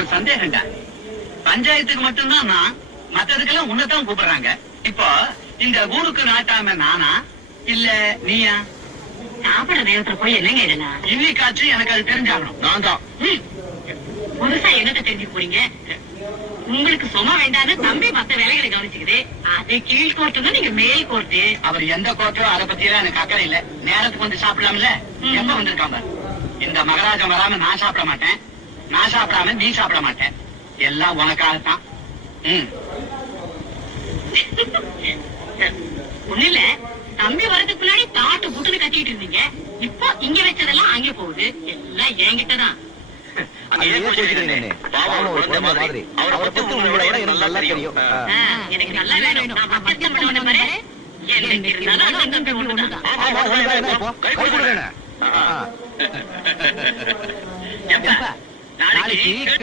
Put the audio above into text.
ஒரு சந்தேகம்டா. பஞ்சாயத்துக்கு மட்டும்தான் நான், மத்ததுக்கெல்லாம் உன்னதான் கூப்பிடுறாங்க. இப்போ இந்த ஊருக்கு நாட்டாம நானா இல்ல நீயா? சாப்பிட நேரத்துல போய் என்னங்க இதெல்லாம்? இன்னைக்காச்சு எனக்கு அது தெரிஞ்சாகணும். நான் தான். புதுசா என்னத்தை தெரிஞ்சு போறீங்க? உங்களுக்கு சும்மா வேண்டான்னு தம்பி மத்த வேலைகளை கவனிச்சுக்குது. அது கீழ் கோர்ட்டு, நீங்க மேல் கோர்ட்டு. அவர் எந்த கோர்ட்டோ அதை பத்தி எல்லாம் எனக்கு அக்கறை இல்ல. நேரத்துக்கு வந்து சாப்பிடலாம்ல. எப்ப வந்திருக்காங்க? இந்த மகராஜன் வராம நான் சாப்பிட மாட்டேன், நான் சாப்பிடாம நீ சாப்பிட மாட்டேன். எல்லாம் உனக்காகத்தான். ஒண்ணு இல்ல, தம்பி வரதுக்கு முன்னாடி தாட்டு புட்டுன்னு கட்டிட்டு இருந்தீங்க. இப்போ இங்க வச்சதெல்லாம் அங்கே போகுது. எல்லாம் என்கிட்டதான். எனக்கு நல்லா வேணும். நான் மத்தியம் பண்ண பாரு. எனக்கு இருந்தாலும் அந்த ஒண்ணுதான். நாளைக்கு